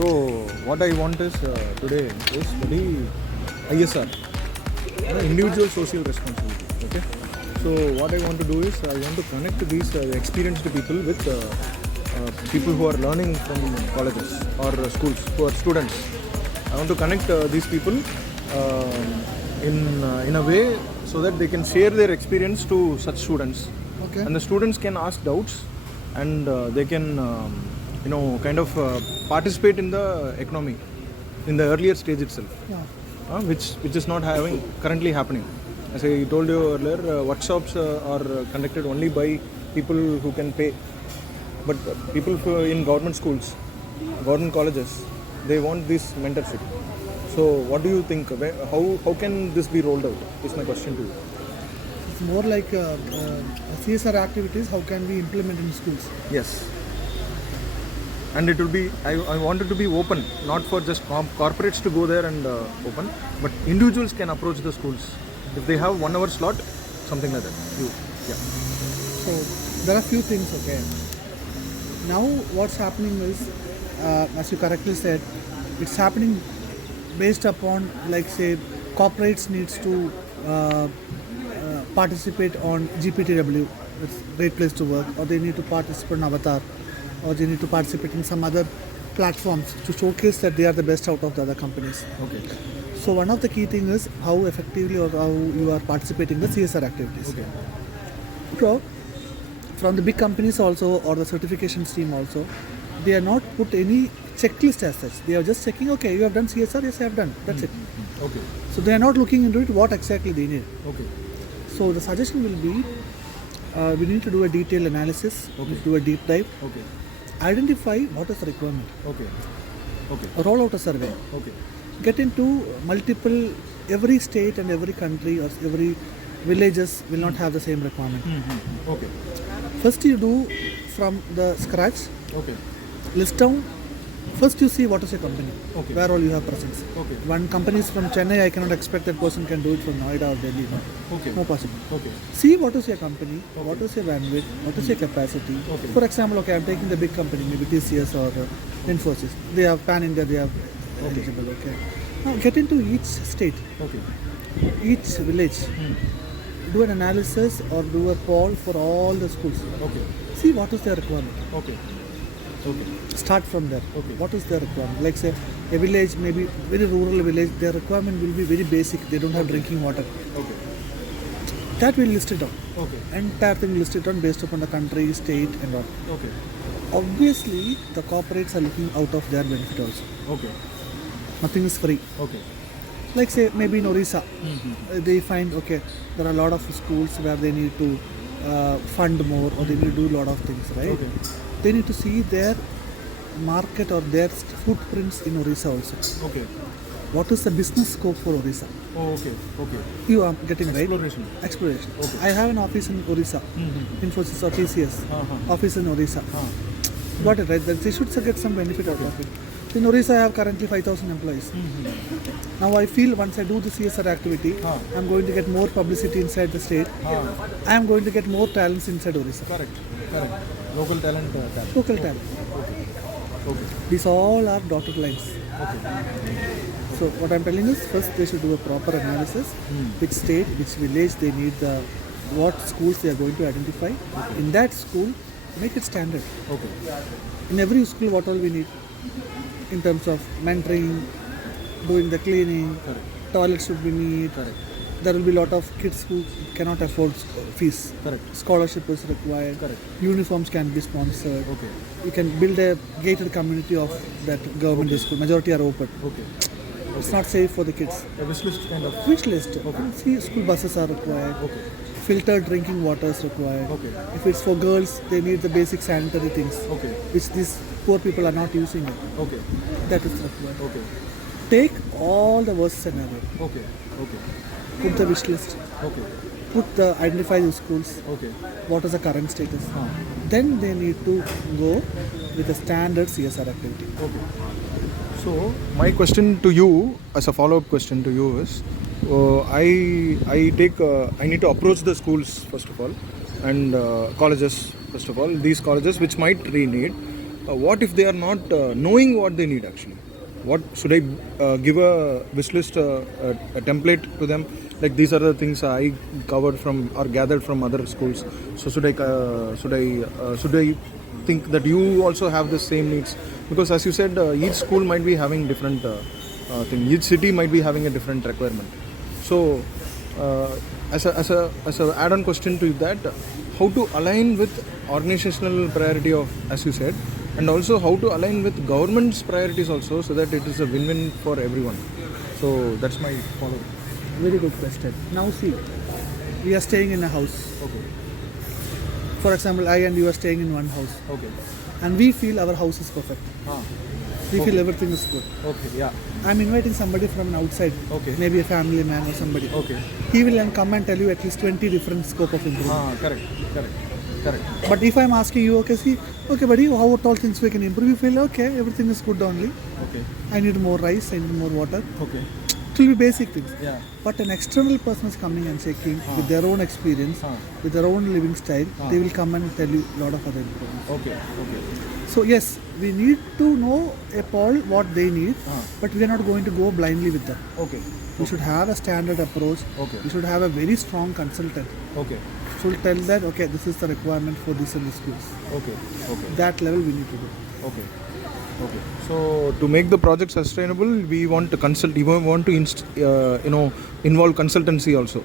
So what I want is today is the ISR, individual social responsibility. Okay. So what I want to do is I want to connect these experienced people with people who are learning from colleges or schools, who are students. I want to connect these people in a way so that they can share their experience to such students. Okay. And the students can ask doubts and they can kind of participate in the economy in the earlier stage itself. Yeah. Which is not currently happening. As I told you earlier, workshops are conducted only by people who can pay. But people in government schools, government colleges, they want this mentorship. So what do you think? How can this be rolled out? Is my question to you. It's more like CSR activities. How can we implement in schools? Yes. And it will be, I want it to be open, not for just corporates to go there and open, but individuals can approach the schools. If they have 1 hour slot, something like that. So there are few things, okay. Now what's happening is, as you correctly said, it's happening based upon, like say, corporates needs to participate on GPTW, it's a great place to work, or they need to participate in Avatar, or they need to participate in some other platforms to showcase that they are the best out of the other companies. Okay. So one of the key things is how effectively or how you are participating in the CSR activities. Okay. So from the big companies also, or the certifications team also, they are not put any checklist as such. They are just checking, okay, you have done CSR, yes I have done, that's it. Okay. So they are not looking into it what exactly they need. Okay. So the suggestion will be, we need to do a detailed analysis, do a deep dive, identify what is the requirement, roll out a survey, get into multiple, every state and every country or every villages will not have the same requirement. First you do from the scratch, list down, first you see what is your company, where all you have presence. One company is from Chennai, I cannot expect that person can do it from Noida or Delhi. No possible. See what is your company, what is your bandwidth, what is your capacity. For example, I am taking the big company, maybe TCS or Infosys. They have pan India, they have eligible. Now get into each state, each village. Do an analysis or do a poll for all the schools. See what is their requirement. Start from there. What is their requirement? Like say a village, maybe very rural village, their requirement will be very basic. They don't have drinking water. That will list it down. Entire thing listed down based upon the country, state and all. Obviously, the corporates are looking out of their benefit also. Nothing is free. Like say maybe in Orissa, they find there are a lot of schools where they need to fund more or they need to do a lot of things, right? They need to see their market or their footprints in Orissa also. What is the business scope for Orissa? You are getting Exploration. Right? Exploration. I have an office in Orissa, Infosys or TCS, office in Orissa. Got it, right? They should get some benefit out of it. In Orissa, I have currently 5,000 employees. Now I feel once I do the CSR activity, I am going to get more publicity inside the state. I am going to get more talents inside Orissa. Correct. Local talent. Local talent. These all are dotted lines. So what I am telling is, first they should do a proper analysis. Which state, which village they need what schools they are going to identify. In that school, make it standard. In every school, what all we need in terms of mentoring, doing the cleaning, toilets should be neat. There will be a lot of kids who cannot afford fees. Scholarship is required. Uniforms can be sponsored. You can build a gated community of that government school. Majority are open. It's not safe for the kids. A wish list kind of. Wish list. See, school buses are required. Filtered drinking water is required. If it's for girls, they need the basic sanitary things, which these poor people are not using it. That is required. Take all the worst scenario. Put the wish list. Identify the schools. What is the current status? Then they need to go with a standard CSR activity. So my question to you, as a follow-up question to you is, I need to approach the schools first of all, and colleges first of all. These colleges which might need, what if they are not knowing what they need actually? What should I give a wish list, a template to them? Like these are the things I covered from or gathered from other schools. So should I think that you also have the same needs? Because as you said, each school might be having different thing. Each city might be having a different requirement. So as a add-on question to that, how to align with organizational priority of, as you said, and also how to align with government's priorities also, so that it is a win-win for everyone. So that's my follow-up. Very good question. Now see, we are staying in a house. Okay. For example, I and you are staying in one house. Okay. And we feel our house is perfect. We feel everything is good. Okay. Yeah. I'm inviting somebody from an outside. Okay. Maybe a family man or somebody. Okay. He will then come and tell you at least 20 different scope of improvement. Correct. But if I'm asking you, okay, buddy, how all things we can improve? You feel, okay, everything is good only. Okay. I need more rice, I need more water. Okay. It will be basic things. Yeah. But an external person is coming and checking with their own experience, with their own living style, they will come and tell you a lot of other improvements. Okay. So yes, we need to know a poll what they need, but we are not going to go blindly with them. Okay. We should have a standard approach. Okay. We should have a very strong consultant. Okay. So we'll tell that, okay, this is the requirement for this in the schools. Okay. That level we need to do. Okay. So to make the project sustainable, we want to consult. We want to involve consultancy also.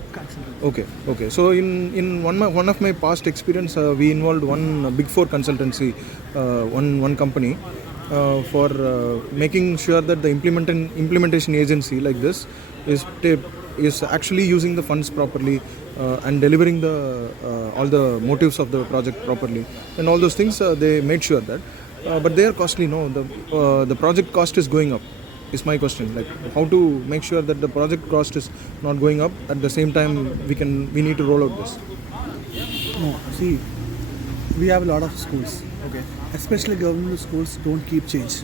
Okay. So in one of my past experience, we involved one Big Four consultancy, one company, for making sure that the implementation agency like this is actually using the funds properly and delivering the all the motives of the project properly, and all those things. They made sure that. But they are costly. No, the project cost is going up. Is my question. Like how to make sure that the project cost is not going up. At the same time, we need to roll out this. No, see, we have a lot of schools. Okay. Especially government schools don't keep change.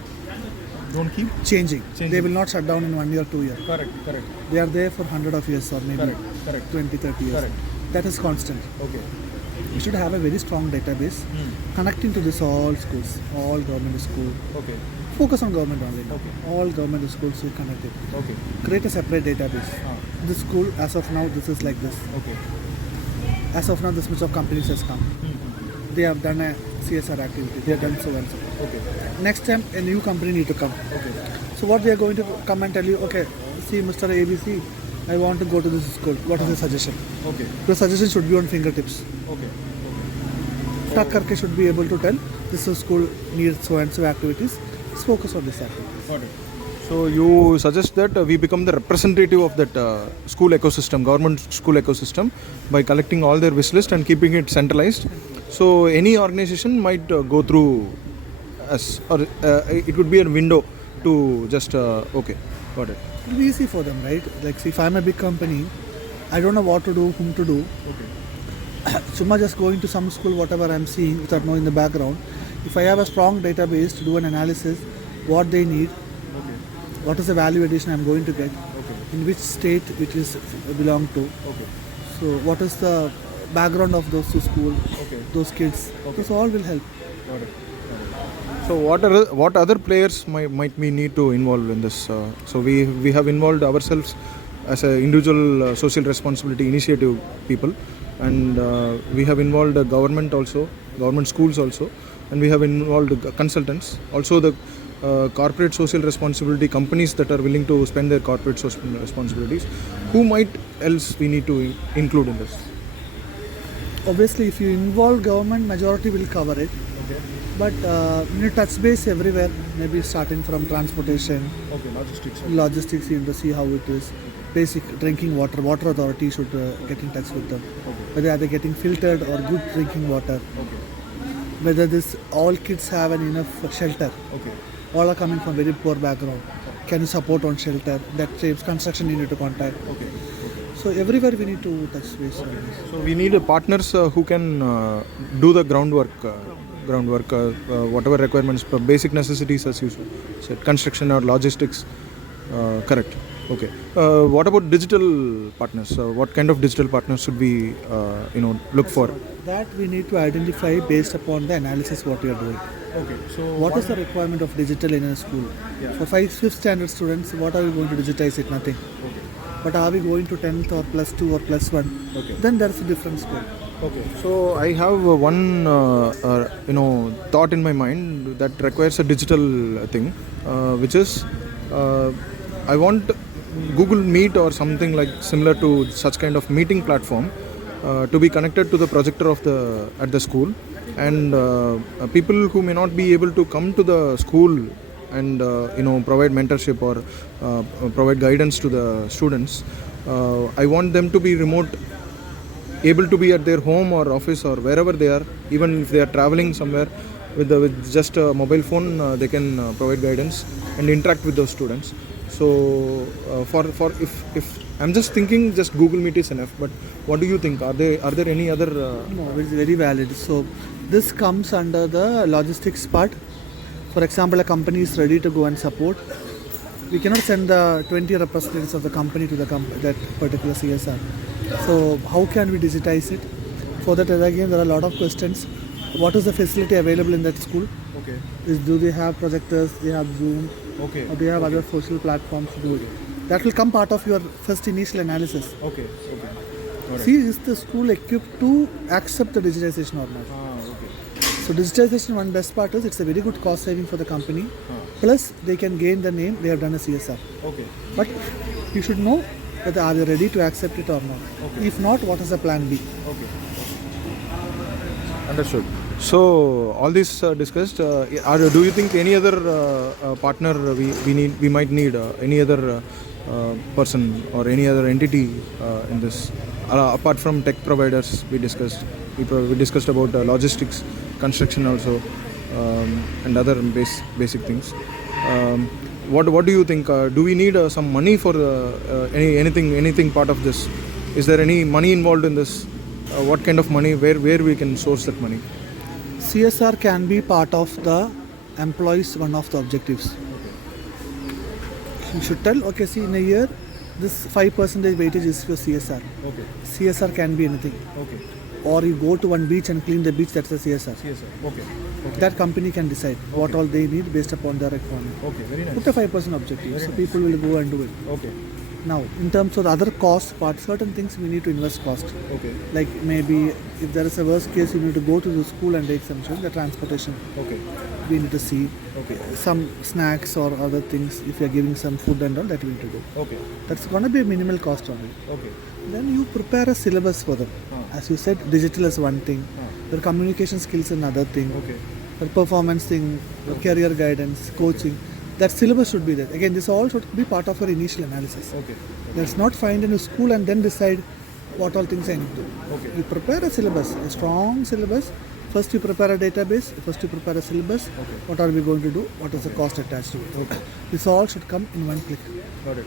Don't keep Changing. They will not shut down in 1 year, 2 years. Correct. They are there for 100 of years or maybe Correct. 20, 30 years. Correct. That is constant. Okay. We should have a very strong database connecting to this all schools, all government schools. Okay. Focus on government only. Okay. All government schools will connect it. Okay. Create a separate database. This school, as of now, this is like this. Okay. As of now, this much of companies has come. They have done a CSR activity. They have done so and so. Okay. Next time, a new company need to come. Okay. So what they are going to come and tell you, okay, see Mr. ABC, I want to go to this school. What is the suggestion? Okay. Your suggestion should be on fingertips. Okay. Tak karke should be able to tell this school needs so and so activities. Let's focus on this activity. Got it. So you suggest that we become the representative of that school ecosystem, government school ecosystem, by collecting all their wish list and keeping it centralized. So any organization might go through us, or it would be a window to just okay, got it. It will be easy for them, right? Like, see, if I'm a big company, I don't know what to do, whom to do. Okay. Summa just going to some school, whatever I'm seeing without knowing the background. If I have a strong database to do an analysis, what they need, what is the value addition I'm going to get, in which state it is belong to. So what is the background of those two schools, those kids. This all will help. Got it. So what other players might we need to involve in this? So we have involved ourselves as a individual social responsibility initiative people, and we have involved government also, government schools also, and we have involved consultants, also the corporate social responsibility companies that are willing to spend their corporate social responsibilities. Who might else we need to include in this? Obviously, if you involve government, majority will cover it. But you need touch base everywhere, maybe starting from transportation, logistics, you need to see how it is. Basic drinking water authority should get in touch with them. Whether they are getting filtered or good drinking water. Whether all kids have an enough shelter. All are coming from very poor background. Can you support on shelter? That saves construction you need to contact. So everywhere we need to touch base. So we need partners who can do the groundwork, whatever requirements, basic necessities as you said, construction or logistics. Correct. Okay. What about digital partners? What kind of digital partners should we, look for? That we need to identify based upon the analysis what you are doing. Okay. So What is the requirement of digital in a school? Yeah. For 5th standard students, what are we going to digitize it? Nothing. Okay. But are we going to 10th or plus 2 or plus 1? Okay. Then there is a different scope. Okay. So I have one thought in my mind that requires a digital thing, which is I want Google Meet or something like similar to such kind of meeting platform to be connected to the projector of at the school, and people who may not be able to come to the school and provide mentorship or provide guidance to the students. I want them to be remote, able to be at their home or office or wherever they are, even if they are traveling somewhere with just a mobile phone, they can provide guidance and interact with those students. So for if I'm just thinking just Google Meet is enough, but what do you think? Are there any other No, it's very valid. So this comes under the logistics part. For example, a company is ready to go and support. We cannot send the 20 representatives of the company to that particular CSR. So how can we digitize it? For that, again, there are a lot of questions. What is the facility available in that school? Okay. Do they have projectors? They have Zoom? Okay. Or do they have other social platforms to do it? That will come part of your first initial analysis. Okay. Alright. See, is the school equipped to accept the digitization or not? Okay. So digitization, one best part is it's a very good cost saving for the company. Plus, they can gain the name they have done a CSR. Okay. But you should know whether are they ready to accept it or not. Okay. If not, what is the plan B? Okay. Understood. So all this discussed, do you think any other partner we might need any other person or any other entity in this apart from tech providers? We discussed about logistics, construction also, and other basic things. What do you think? Do we need some money for anything part of this? Is there any money involved in this? What kind of money? Where we can source that money? CSR can be part of the employees' one of the objectives. You should tell, okay, see, in a year, this 5% weightage is for CSR. Okay. CSR can be anything. Okay. Or you go to one beach and clean the beach, that's a CSR. CSR. Okay. That company can decide what all they need based upon their requirement. Okay. Very nice. Put a 5% objective, so people will go and do it. Okay. Now, in terms of the other cost part, certain things we need to invest cost. Okay. Like maybe if there is a worst case, you need to go to the school and take some the transportation. Okay. We need to see Okay. some snacks or other things. If you are giving some food and all, that we need to do. Okay. That's going to be a minimal cost on it. Okay. Then you prepare a syllabus for them. As you said, digital is one thing. Their communication skills is another thing. Okay. Their performance thing, career guidance, coaching. That syllabus should be there. Again, this all should be part of your initial analysis. Okay. Let's not find in a school and then decide what all things I need to do. Okay. You prepare a syllabus, a strong syllabus. First you prepare a database, first you prepare a syllabus. Okay. What are we going to do? What is the cost attached to it? Okay. This all should come in one click. Got it.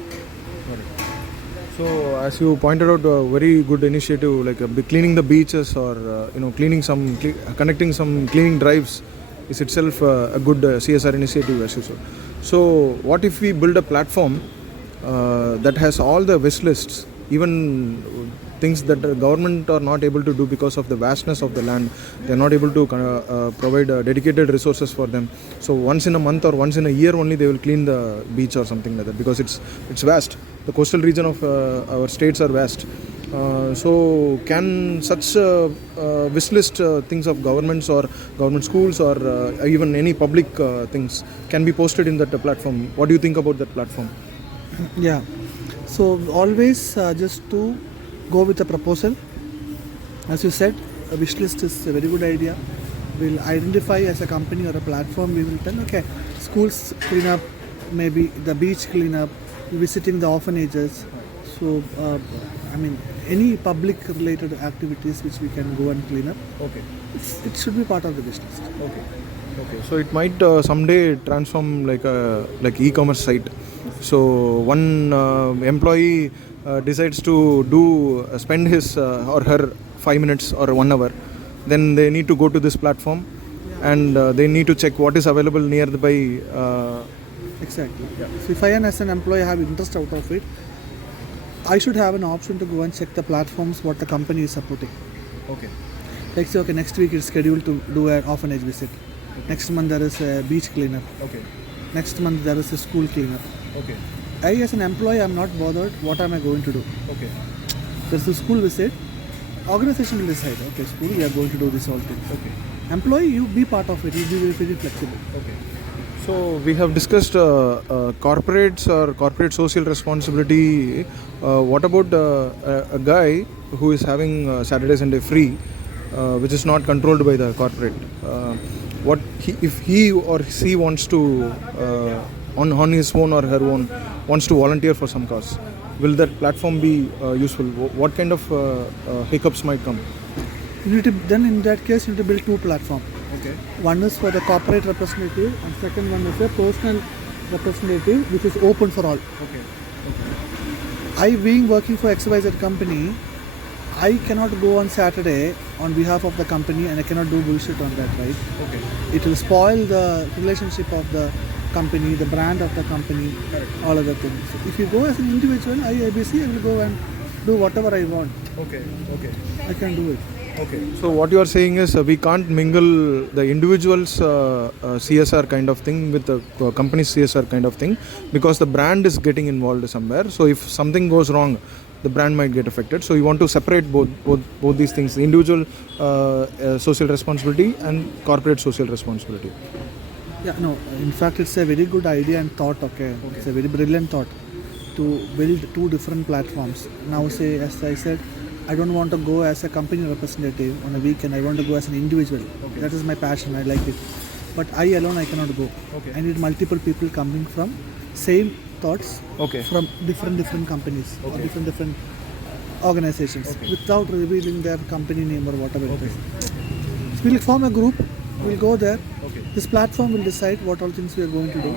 So, as you pointed out, a very good initiative like cleaning the beaches or connecting some cleaning drives is itself a good CSR initiative, as you said. So, what if we build a platform that has all the wish lists, even things that the government are not able to do because of the vastness of the land? They are not able to provide dedicated resources for them. So, once in a month or once in a year only they will clean the beach or something like that, because it's vast. The coastal region of our states are vast. So can such wish list things of governments or government schools or even any public things can be posted in that platform? What do you think about that platform? Yeah. So always just to go with a proposal. As you said, a wish list is a very good idea. We'll identify as a company or a platform. We will tell, okay, schools clean up, maybe the beach clean up, visiting the orphanages. So any public related activities which we can go and clean up. Okay. It should be part of the business. Okay. So it might someday transform like e-commerce site. So one employee decides to spend his or her 5 minutes or 1 hour. Then they need to go to this platform and they need to check what is available nearby Exactly. So if I am as an employee have interest out of it, I should have an option to go and check the platforms what the company is supporting. Okay. Like say, okay, next week it's scheduled to do an orphanage visit. Next month there is a beach cleaner. Okay. Next month there is a school cleaner. Okay. I as an employee am not bothered what am I going to do. Okay. There's a school visit, organization will decide, okay, school we are going to do this whole thing. Okay. Employee, you be part of it, you be very flexible. Okay. So we have discussed corporates or corporate social responsibility. What about a guy who is having Saturday, Sunday free, which is not controlled by the corporate? If he or she wants to, on his own or her own, wants to volunteer for some cause, will that platform be useful? What kind of hiccups might come? You need to, then in that case, you need to build two platforms. Okay. One is for the corporate representative, and second one is a personal representative, which is open for all. Okay. I being working for XYZ company, I cannot go on Saturday on behalf of the company, and I cannot do bullshit on that, right? Okay. It will spoil the relationship of the company, the brand of the company, Correct. all other things. So if you go as an individual, I will go and do whatever I want. Okay. Okay. I can do it. Okay. So what you are saying is we can't mingle the individual's CSR kind of thing with the company's CSR kind of thing, because the brand is getting involved somewhere. So if something goes wrong, the brand might get affected. So you want to separate both these things: the individual social responsibility and corporate social responsibility. Yeah, no, in fact it's a very good idea and thought, okay. It's a very brilliant thought to build two different platforms. Now say, as I said, I don't want to go as a company representative on a weekend, I want to go as an individual. Okay. That is my passion, I like it. But I alone, I cannot go. Okay. I need multiple people coming from same thoughts Okay. from different companies or Okay. different organizations Okay. without revealing their company name or whatever Okay. it is. So we'll form a group, we'll go there. Okay. This platform will decide what all things we are going to do.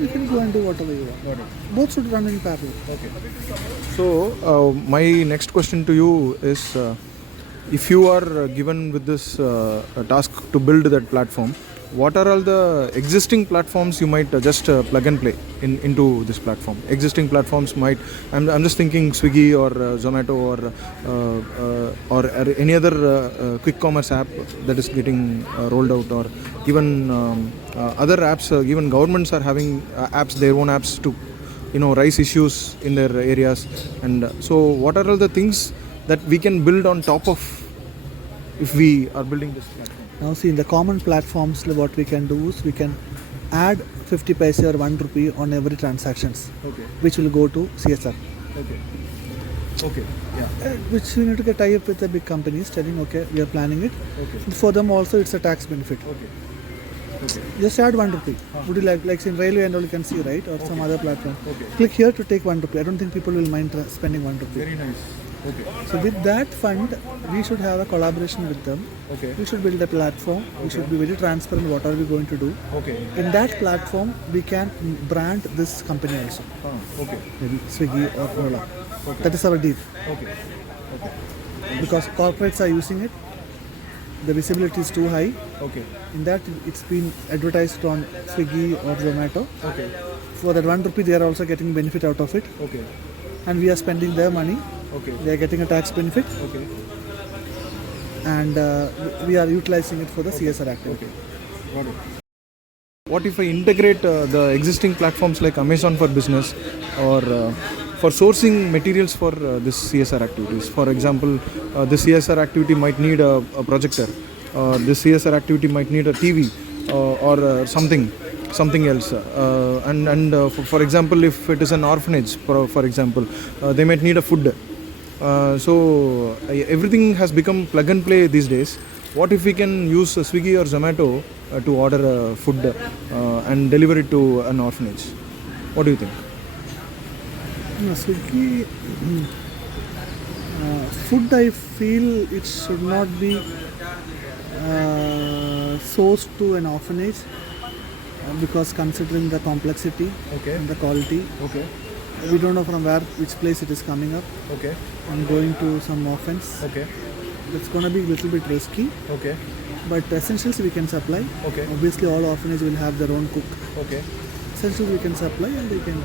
You can go and do whatever you want. Got it. Both should run in parallel. Okay. So my next question to you is, if you are given with this task to build that platform, what are all the existing platforms you might just plug and play into this platform? Existing platforms might, I'm just thinking Swiggy or Zomato or any other quick commerce app that is getting rolled out, or even other apps. Even governments are having apps, their own apps to rise issues in their areas. And so what are all the things that we can build on top of if we are building this platform? Now see, in the common platforms, what we can do is we can add 50 paise or 1 rupee on every transactions, Okay. which will go to CSR. Okay. Okay. Yeah. Which we need to get tie up with the big companies telling, okay, we are planning it. Okay. For them also it's a tax benefit. Okay. Okay. Just add 1 rupee. Would you like in railway and all you can see, right? Or some other platform. Okay. Click here to take 1 rupee. I don't think people will mind spending 1 rupee. Very nice. Okay. So with that fund, we should have a collaboration with them. Okay. We should build a platform. We should be very transparent what are we going to do. Okay. In that platform, we can brand this company also. Okay. Maybe Swiggy or Ola. Okay. That is our deal. Okay. Okay. Because corporates are using it. The visibility is too high. Okay. In that, it's been advertised on Swiggy or Zomato. Okay. For that 1 rupee, they are also getting benefit out of it. Okay. And we are spending their money. Okay. They are getting a tax benefit. Okay. And we are utilizing it for the CSR activity. Okay. Got it. What if I integrate the existing platforms like Amazon for Business, or for sourcing materials for this CSR activities? For example, the CSR activity might need a projector, the CSR activity might need a TV, or something else. For example, if it is an orphanage, for example, they might need a food. So everything has become plug and play these days. What if we can use Swiggy or Zomato to order food and deliver it to an orphanage? What do you think? No, Swiggy, food, I feel it should not be sourced to an orphanage because considering the complexity Okay. and the quality, Okay. we don't know from which place it is coming up Okay. and going to some orphans. Okay. It's going to be a little bit risky, Okay. but essentials we can supply. Okay. Obviously, all orphanages will have their own cook. Okay. essentials we can supply, and they can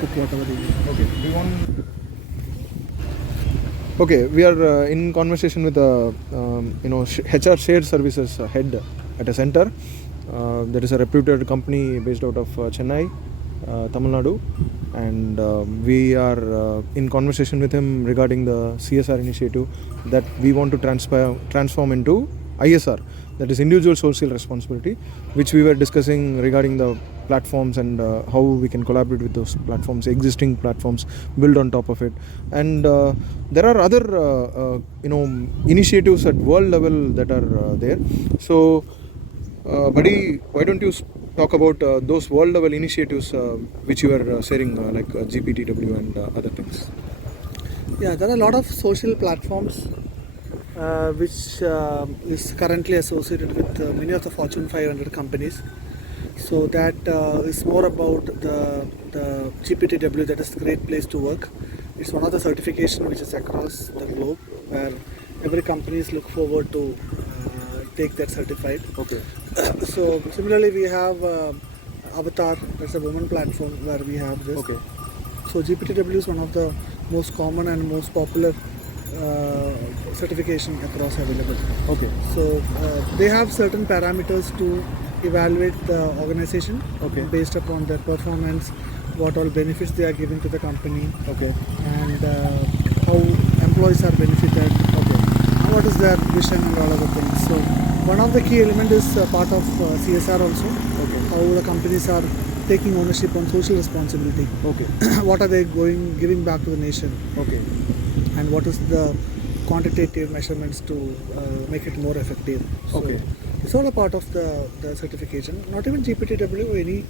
cook whatever they need. Okay. Do you want? Okay, we are in conversation with the HR shared services head at a center. There is a reputed company based out of Chennai, Tamil Nadu, and we are in conversation with him regarding the CSR initiative that we want to transform into ISR, that is individual social responsibility, which we were discussing regarding the platforms and how we can collaborate with those platforms, existing platforms, build on top of it. And there are other initiatives at world level that are there. So buddy, why don't you talk about those world level initiatives which you are sharing, like GPTW and other things? Yeah, there are a lot of social platforms which is currently associated with many of the Fortune 500 companies. So that is more about the GPTW, that is Great Place to Work. It's one of the certification which is across the globe, where every companies look forward to take that certified. Okay. So similarly, we have Avatar, that's a women platform where we have this. Okay. So GPTW is one of the most common and most popular certification across available. Okay. So they have certain parameters to evaluate the organization based upon their performance, what all benefits they are giving to the company, and how employees are benefited, and what is their vision and all other things. So one of the key element is part of CSR also, how the companies are taking ownership on social responsibility. What are they giving back to the nation, and what is the quantitative measurements to make it more effective. So it's all a part of the certification. Not even GPTW,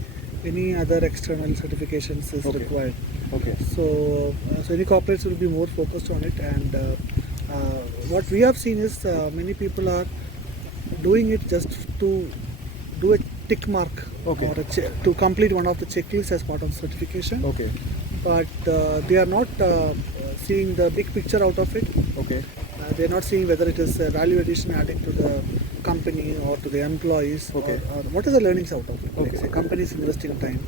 any other external certifications is required. So any corporates will be more focused on it, and what we have seen is many people are doing it just to do a tick mark or to complete one of the checklists as part of the certification. But they are not seeing the big picture out of it. They are not seeing whether it is a value addition adding to the company or to the employees, or what is the learnings out of it. Like say companies investing time,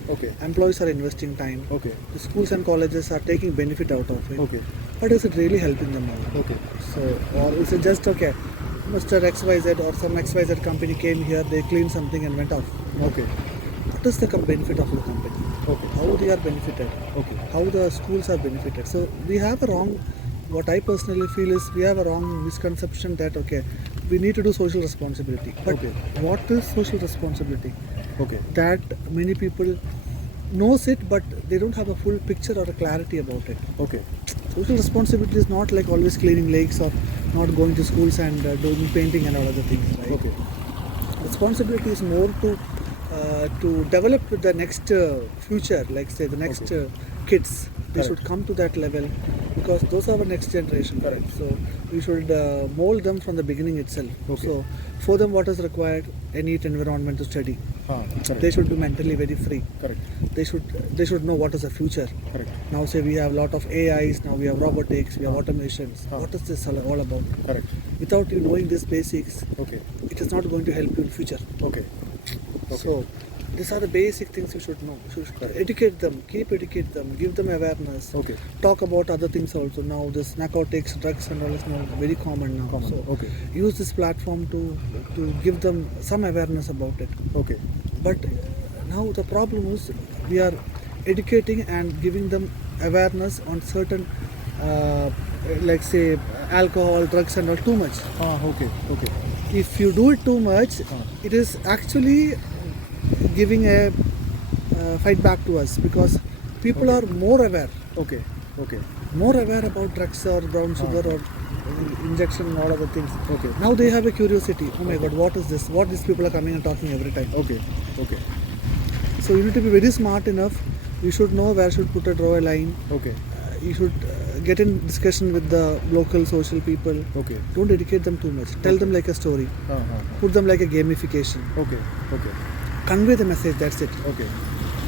employees are investing time, the schools and colleges are taking benefit out of it. But is it really helping them out? So, or is it just Mr. XYZ or some XYZ company came here, they cleaned something and went off? What is the benefit of the company? How they are benefited? How the schools are benefited? So we have a wrong, what I personally feel is we have a wrong misconception that we need to do social responsibility. But what is social responsibility? That many people knows it, but they don't have a full picture or a clarity about it. Social responsibility is not like always cleaning lakes or not going to schools and doing painting and all other things, right? Responsibility is more to develop the next future, like say the next kids. They should come to that level, because those are our next generation. So we should mold them from the beginning itself. So for them, what is required? A neat environment to study. They should be mentally very free. They should know what is the future. Now say we have a lot of AIs, now we have robotics, we have automations. What is this all about? Without you knowing these basics, it is not going to help you in future. So these are the basic things you should know. You should educate them, educate them, give them awareness. Talk about other things also. Now this narcotics, drugs and all is now very common now. So use this platform to give them some awareness about it. But now the problem is we are educating and giving them awareness on certain like say alcohol, drugs and all too much. If you do it too much, it is actually giving a fight back to us, because people are more aware. More aware about drugs or brown sugar or injection and all other things. Now they have a curiosity. Oh my God, what is this? What these people are coming and talking every time? So you need to be very smart enough. You should know where should draw a line. You should get in discussion with the local social people. Don't educate them too much. Tell them like a story. Put them like a gamification. Convey the message, that's it.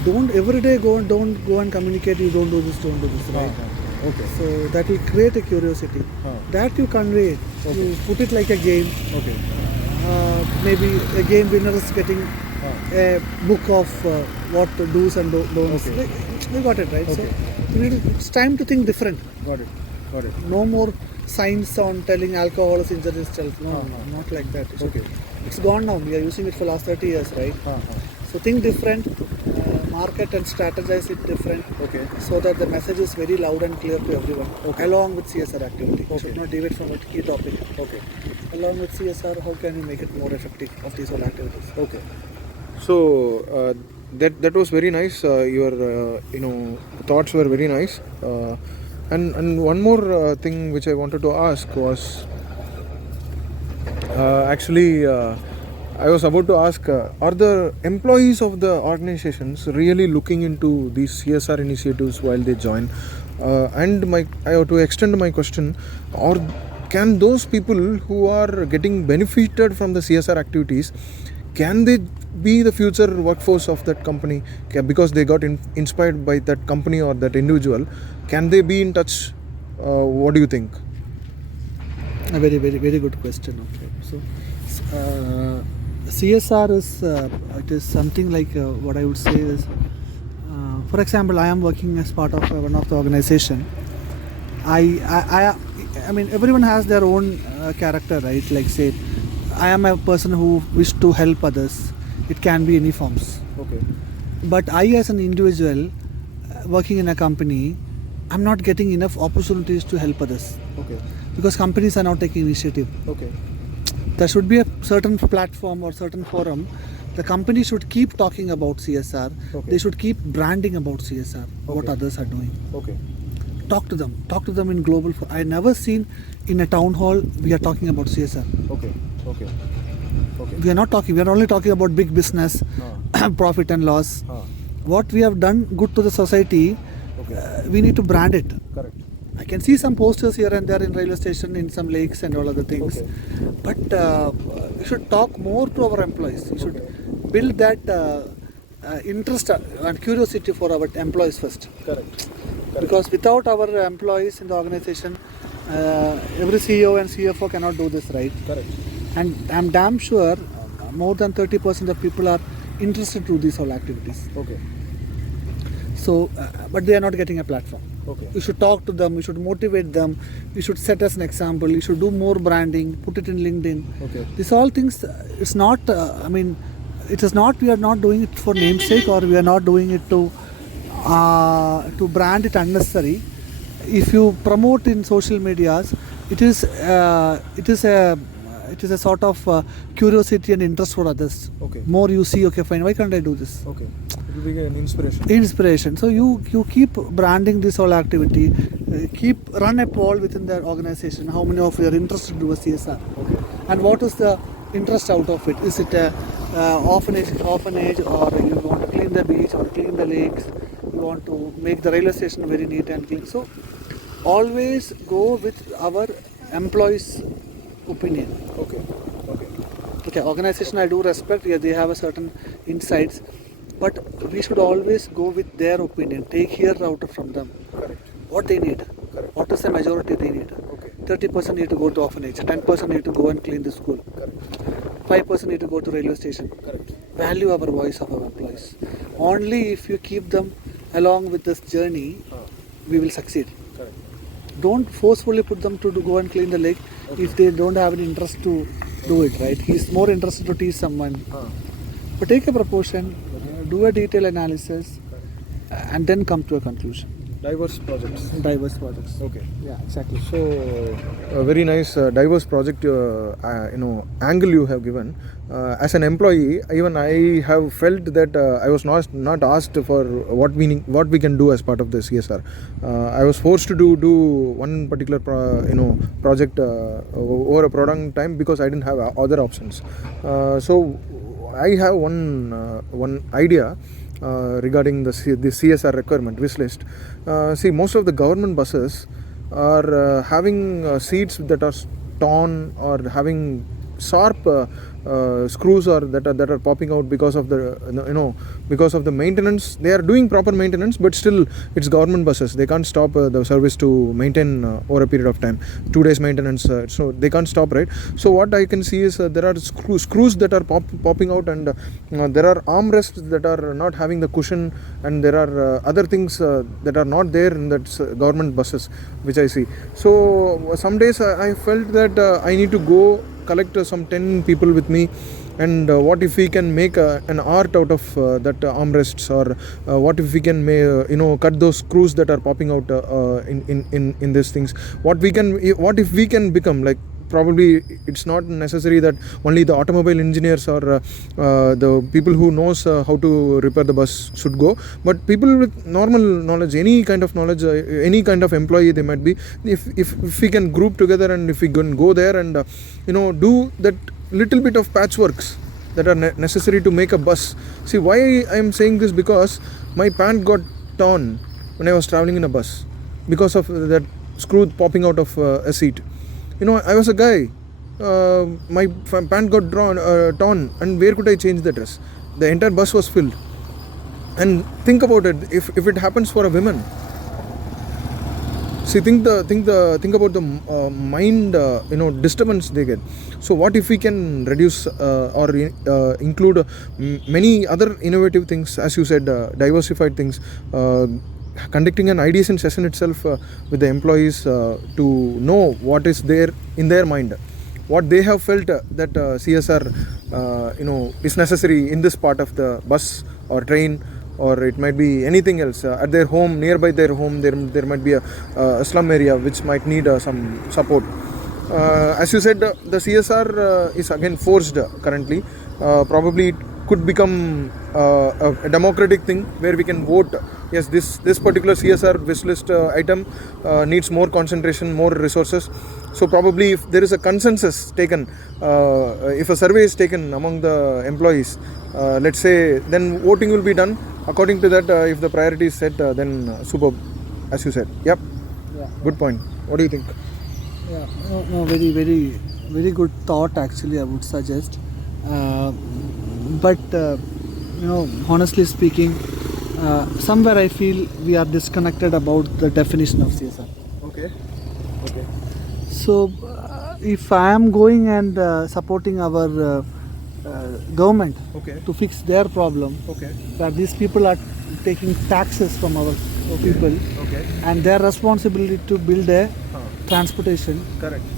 Don't every day go and communicate, you don't do this, right? So that will create a curiosity. That you convey it. You put it like a game. Maybe a game winner is getting a book of what do's and don'ts. We got it, right? So it's time to think different. Got it. No more science on telling alcohol is injurious itself. No, not like that. It's gone now. We are using it for last 30 years, right? So think different, market and strategize it different. So that the message is very loud and clear to everyone. Along with CSR activity. You should not deviate from a key topic. Along with CSR, how can you make it more effective of these all activities? So that was very nice. Your thoughts were very nice. And one more thing which I wanted to ask was I was about to ask, are the employees of the organizations really looking into these CSR initiatives while they join? And to extend my question, or can those people who are getting benefited from the CSR activities, can they be the future workforce of that company because they got inspired by that company or that individual? Can they be in touch? What do you think? A very, very, very good question. So CSR is something like what I would say is, for example, I am working as part of one of the organization. I mean, everyone has their own character, right? Like say, I am a person who wish to help others. It can be any forms. But I, as an individual working in a company, I'm not getting enough opportunities to help others. Because companies are not taking initiative. There should be a certain platform or certain forum. The company should keep talking about CSR. They should keep branding about CSR, what others are doing. Talk to them in global. I never seen in a town hall we are talking about CSR. We are not talking. We are only talking about big business, profit and loss. What we have done good to the society, we need to brand it. I can see some posters here and there in railway station, in some lakes and all other things. But we should talk more to our employees. We should build that interest and curiosity for our employees first. Because without our employees in the organization, every CEO and CFO cannot do this, right? And I'm damn sure more than 30% of people are interested to these whole activities. So, but they are not getting a platform. We should talk to them, we should motivate them, we should set as an example, we should do more branding, put it in LinkedIn. These all things, it's not, it is not, we are not doing it for namesake, or we are not doing it to brand it unnecessary. If you promote in social medias, it is a sort of curiosity and interest for others. More you see, okay, fine, why can't I do this? It will be an inspiration. So you keep branding this whole activity, run a poll within the organization. How many of you are interested to do a CSR? And what is the interest out of it? Is it a orphanage, or you want to clean the beach or clean the lakes? You want to make the railway station very neat and clean. So always go with our employees' opinion. Organization I do respect. They have a certain insights. But we should always go with their opinion. Take here out from them. What they need. What is the majority they need. 30% need to go to orphanage. 10% need to go and clean the school. 5% need to go to railway station. Value our voice of our employees. Only if you keep them along with this journey, we will succeed. Don't forcefully put them to go and clean the lake if they don't have any interest to do it, right? He's more interested to teach someone. But take a proportion, do a detailed analysis, and then come to a conclusion. Diverse projects. Yeah, exactly. So a very nice diverse project angle you have given. As an employee, even I have felt that I was not asked for what we can do as part of the CSR. I was forced to do one particular project over a prolonged time because I didn't have other options. So I have one idea regarding the CSR requirement wish list. See, most of the government buses are having seats that are torn or having sharp screws are that are popping out because of the because of the maintenance. They are doing proper maintenance, but still it's government buses. They can't stop the service to maintain over a period of time. 2 days maintenance, so they can't stop, right? So what I can see is there are screws that are popping out, and there are armrests that are not having the cushion, and there are other things that are not there in that government buses, which I see. So some days I felt that I need to go collect some 10 people with me, and what if we can make an art out of that armrests, or what if we can cut those screws that are popping out in these things. What if we can become like, probably it's not necessary that only the automobile engineers or the people who knows how to repair the bus should go, but people with normal knowledge, any kind of knowledge, any kind of employee they might be, if we can group together, and if we can go there and do that little bit of patchworks that are necessary to make a bus. See, why I am saying this, because my pant got torn when I was traveling in a bus because of that screw popping out of a seat. I was a guy, my pant got torn, and where could I change the dress? The entire bus was filled. And think about it, if it happens for a woman. See, think about the mind, disturbance they get. So what if we can reduce or include many other innovative things, as you said, diversified things, conducting an ideation session itself with the employees to know what is there in their mind, what they have felt that CSR is necessary in this part of the bus or train, or it might be anything else. At their home, nearby their home, there might be a slum area which might need some support. As you said, the CSR is again forced currently. Probably it could become a democratic thing where we can vote. Yes, this particular CSR wish list item needs more concentration, more resources. So probably if there is a consensus taken, if a survey is taken among the employees, let's say, then voting will be done. According to that, if the priority is set, then superb, as you said. Yep. Yeah. Good point. What do you think? Yeah. No, very, very, very good thought. Actually, I would suggest. But honestly speaking, somewhere I feel we are disconnected about the definition of CSR. Okay. So, if I am going and supporting our government to fix their problem, where these people are taking taxes from our people, and their responsibility to build a transportation,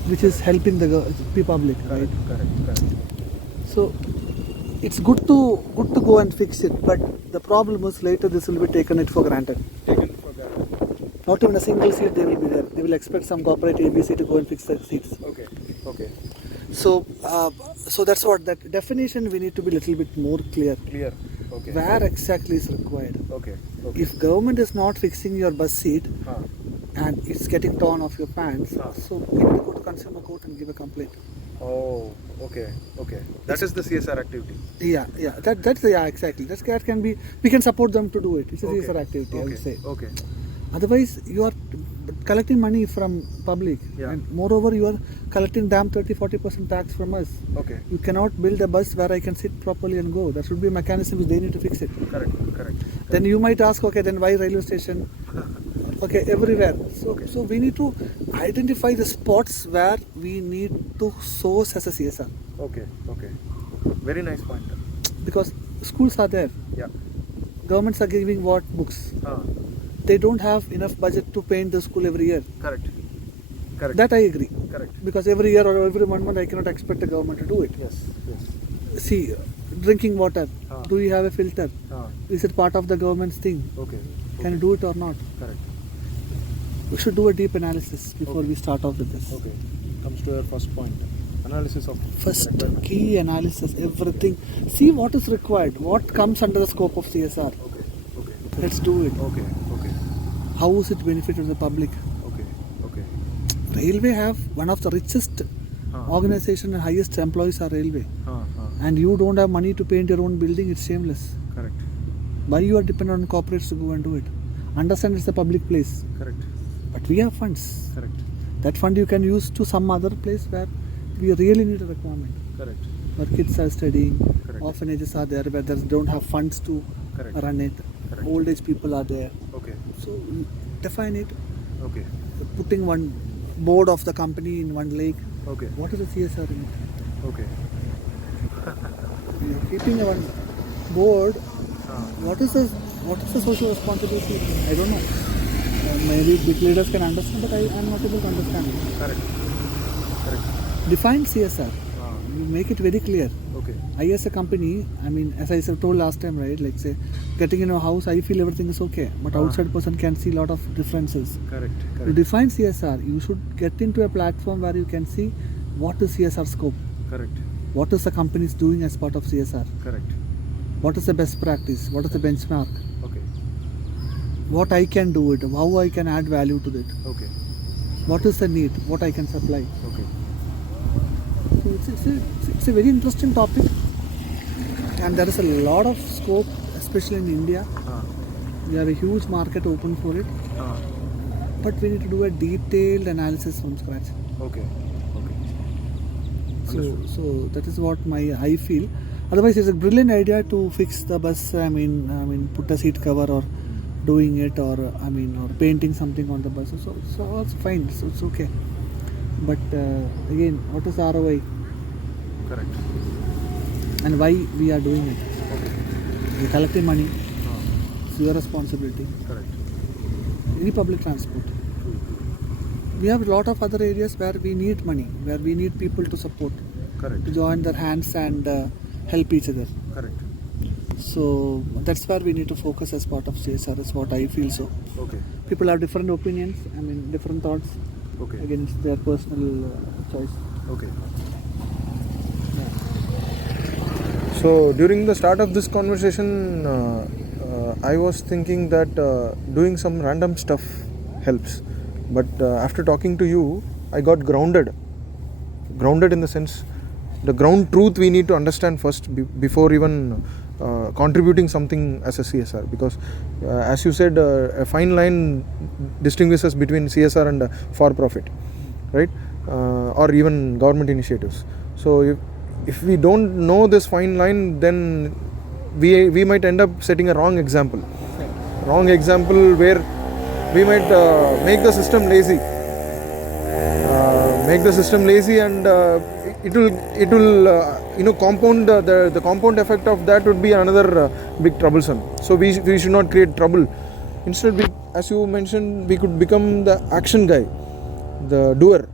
which is helping the public, right? Correct. So it's good to go and fix it, but the problem is later this will be taken for granted. Not even a single seat they will be there. They will expect some corporate ABC to go and fix the seats. Okay. So that's what, that definition we need to be a little bit more clear. Okay. Where exactly is required. Okay. If government is not fixing your bus seat and it's getting torn off your pants, so you need to go to consumer court and give a complaint. Oh, okay. That is the CSR activity. Yeah. That's exactly. That can be. We can support them to do it. It's a CSR activity, I would say. Okay. Otherwise, you are collecting money from public, and moreover, you are collecting damn 30-40% tax from us. Okay. You cannot build a bus where I can sit properly and go. There should be a mechanism which they need to fix it. Correct. Then you might ask, okay, then why railway station? Okay, everywhere. So we need to identify the spots where we need to source as a CSR. Okay. Very nice point. Because schools are there. Yeah. Governments are giving what? Books. They don't have enough budget to paint the school every year. Correct. That I agree. Correct. Because every year or every month I cannot expect the government to do it. Yes. See, drinking water. Do we have a filter? Is it part of the government's thing? Okay. Can you do it or not? Correct. We should do a deep analysis before we start off with this. Okay. Comes to your first point. Analysis of First key analysis, everything. See what is required. What comes under the scope of CSR. Okay. Let's do it. Okay. How is it benefit to the public? Okay. Railway have one of the richest organization and highest employees are railway. And you don't have money to paint your own building, it's shameless. Correct. Why you are dependent on corporates to go and do it? Understand it's a public place. Correct. But we have funds. Correct. That fund you can use to some other place where we really need a requirement. Correct. where kids are studying, Correct. orphanages are there where they don't have funds to Correct. run it, Correct. old age people are there. Okay. So define it, Okay. putting one board of the company in one lake. Okay. What is the CSR in it? Okay. You're keeping a one board. Ah. What is the social responsibility? I don't know. Maybe big leaders can understand, but I am not able to understand it. Correct. Correct. Define CSR. Ah. You make it very clear. Okay. I as a company, I mean, as I told last time, right? Like say, getting in a house, I feel everything is okay, but outside person can see a lot of differences. Correct. To Correct. define CSR, you should get into a platform where you can see what is CSR scope, Correct. what is the company is doing as part of CSR, Correct. what is the best practice, what is the benchmark, Okay. what I can do it, how I can add value to it, Okay. what is the need, what I can supply. Okay. So it's a very interesting topic, and there is a lot of scope, especially in India. Ah. We have a huge market open for it, Ah. but we need to do a detailed analysis from scratch. Okay. Okay. So that is what I feel. Otherwise, it's a brilliant idea to fix the bus. I mean, put a seat cover or doing it, or or painting something on the bus. So it's fine. So it's okay. But again, what is ROI Correct. and why we are doing it? Okay. We're collecting money. Ah. It's your responsibility. Correct. Any public transport. We have a lot of other areas where we need money, where we need people to support, Correct. to join their hands and help each other. Correct. So that's where we need to focus as part of CSR, is what I feel so. Okay. People have different opinions, different thoughts. Okay. Again, it's their personal choice. Okay. So during the start of this conversation, I was thinking that doing some random stuff helps. But after talking to you, I got grounded. Grounded in the sense, the ground truth we need to understand first before even contributing something as a CSR. Because as you said, a fine line distinguishes between CSR and for-profit, right? Or even government initiatives. So if we don't know this fine line, then we might end up setting a wrong example. Wrong example where we might make the system lazy. And it will compound the compound effect of that would be another big troublesome. So we should not create trouble. Instead, as you mentioned, we could become the action guy, the doer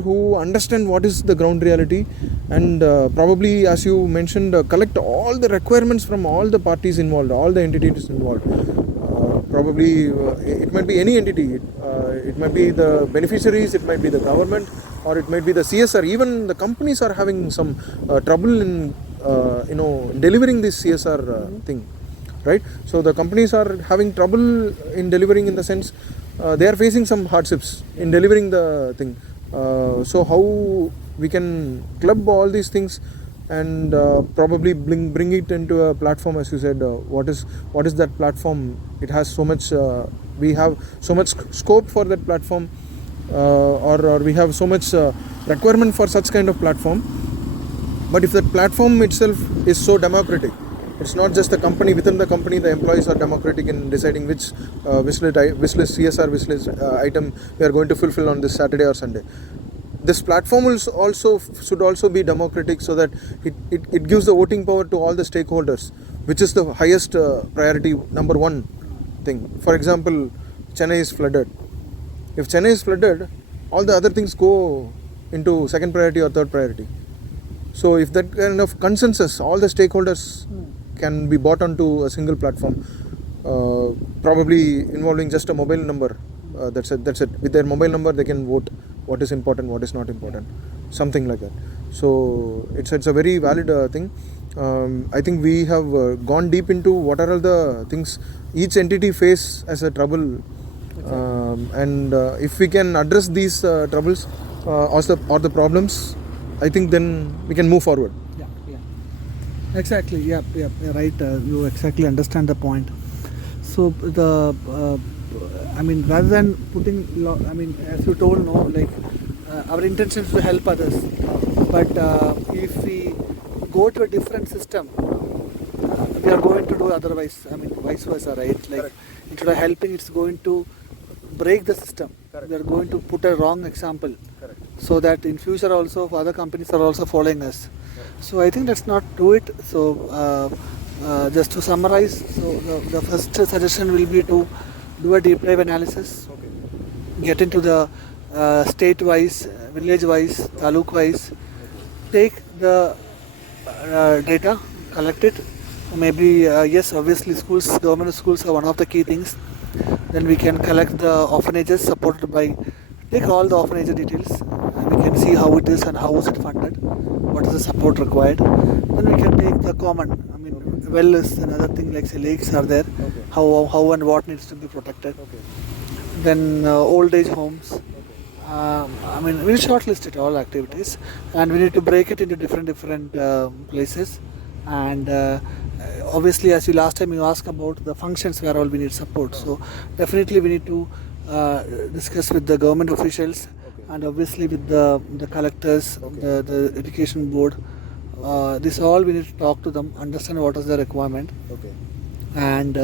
who understand what is the ground reality, and probably, as you mentioned, collect all the requirements from all the parties involved, all the entities involved. Probably it might be any entity. It might be the beneficiaries, it might be the government, or it might be the CSR. Even the companies are having some trouble in delivering this CSR thing, right? So the companies are having trouble in delivering, in the sense they are facing some hardships in delivering the thing. So how we can club all these things and probably bring it into a platform, as you said. What is that platform? It has so much. We have so much scope for that platform, or we have so much requirement for such kind of platform. But if that platform itself is so democratic, it's not just the company. Within the company, the employees are democratic in deciding which CSR wish list item we are going to fulfill on this Saturday or Sunday. This platform should also be democratic, so that it gives the voting power to all the stakeholders, which is the highest priority, number one thing. For example, Chennai is flooded. If Chennai is flooded, all the other things go into second priority or third priority. So if that kind of consensus, all the stakeholders can be brought onto a single platform, probably involving just a mobile number. That's it. With their mobile number, they can vote what is important, what is not important, something like that. So it's a very valid thing. I think we have gone deep into what are all the things each entity face as a trouble, and if we can address these troubles or the problems, I think then we can move forward. Yeah. Exactly. Yeah. Right. You exactly understand the point. So rather than putting, as you told, our intention is to help others. But if we go to a different system, we are going to do otherwise. I mean, vice versa, right? Like instead of helping, it's going to break the system. We are going to put a wrong example, so that in future also other companies are also following us. So I think let's not do it. So just to summarize, so the first suggestion will be to do a deep dive analysis, get into the state-wise, village-wise, taluk-wise, take the data, collect it. Maybe yes, obviously schools, government schools are one of the key things. Then we can collect the orphanages supported by, take all the orphanage details, and we can see how it is and how is it funded, what is the support required. Then we can take the common, I mean, well is another thing, like say lakes are there, how and what needs to be protected. Then old age homes. I mean, we'll shortlist it, all activities, and we need to break it into different places. And obviously, as you last time you asked about the functions where all we need support. So definitely we need to discuss with the government officials, and obviously with the collectors, the education board. This all we need to talk to them, understand what is the requirement. And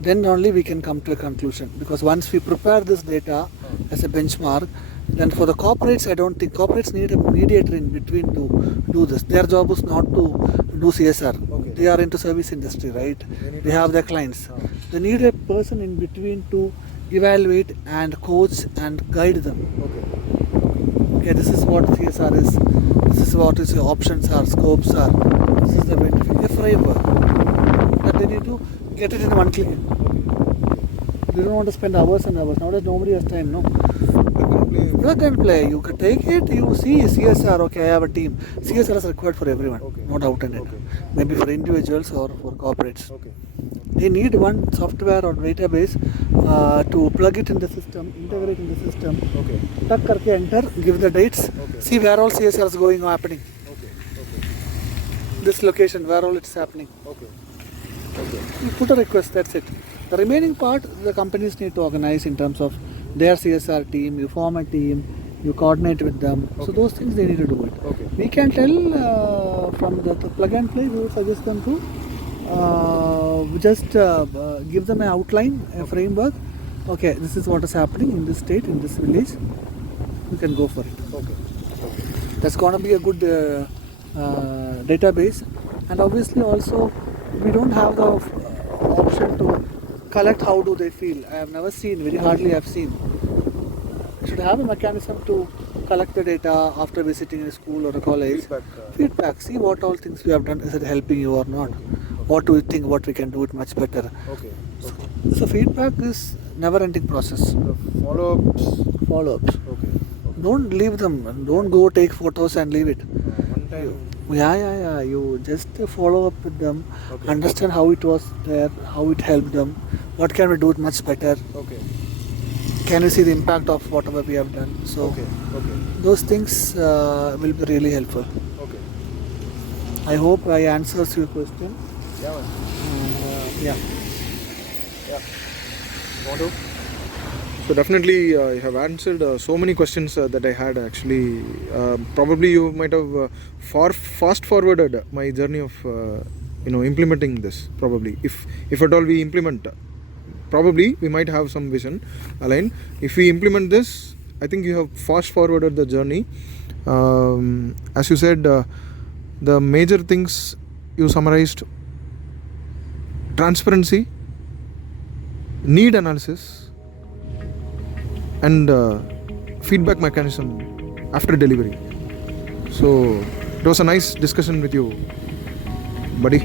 then only we can come to a conclusion, because once we prepare this data as a benchmark, then for the corporates, I don't think corporates need a mediator in between to do this. Their job is not to do CSR. They are into service industry, right? They have their clients. They need a person in between to evaluate and coach and guide them. Okay, this is what CSR is. This is what its options are, scopes are. This is the benefit, a framework that they need to get it in one click. They don't want to spend hours and hours. Nowadays nobody has time, no? Plug and play. You can take it, you see CSR, okay, I have a team. CSR is required for everyone, no doubt in it. Maybe for individuals or for corporates. They need one software or database to plug it in the system, integrate in the system. Tuck karke enter, give the dates, see where all CSR is going or happening. This location, where all it's happening. You put a request, that's it. The remaining part, the companies need to organize in terms of their CSR team. You form a team, you coordinate with them. So those things they need to do it. We can tell from the plug and play, we will suggest them to just give them an outline, a framework. Okay, this is what is happening in this state, in this village. You can go for it. That's going to be a good database. And obviously also, we don't have the option to collect how do they feel. I have never seen, very hardly I have seen. You should have a mechanism to collect the data after visiting a school or a college. Feedback. See what all things we have done, is it helping you or not? What do you think, what we can do it much better? So feedback is never ending process. Follow-ups. Don't leave them, don't go take photos and leave it. Yeah. You just follow up with them, understand how it was there, how it helped them, what can we do it much better. Can you see the impact of whatever we have done? So those things will be really helpful. I hope I answers your question. So definitely you have answered so many questions that I had actually. Probably you might have fast forwarded my journey of implementing this. Probably if at all we implement, probably we might have some vision aligned. If we implement this, I think you have fast forwarded the journey. As you said, the major things you summarized: transparency, need analysis, and feedback mechanism after delivery. So it was a nice discussion with you, buddy.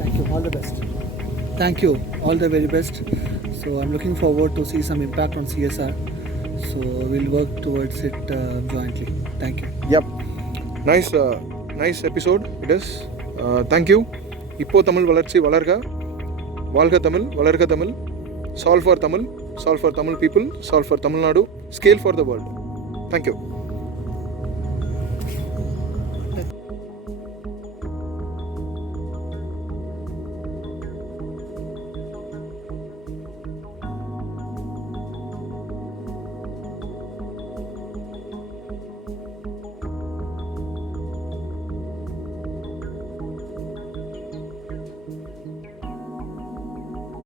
Thank you. All the best. Thank you. All the very best. So I'm looking forward to see some impact on CSR. So we'll work towards it jointly. Thank you. Yep. Nice episode it is. Thank you. இப்போ தமிழ் வளர்ச்சி வளர்க, வாழ்க தமிழ், வளர்க Tamil, solve for Tamil people, solve for Tamil Nadu, scale for the world. Thank you.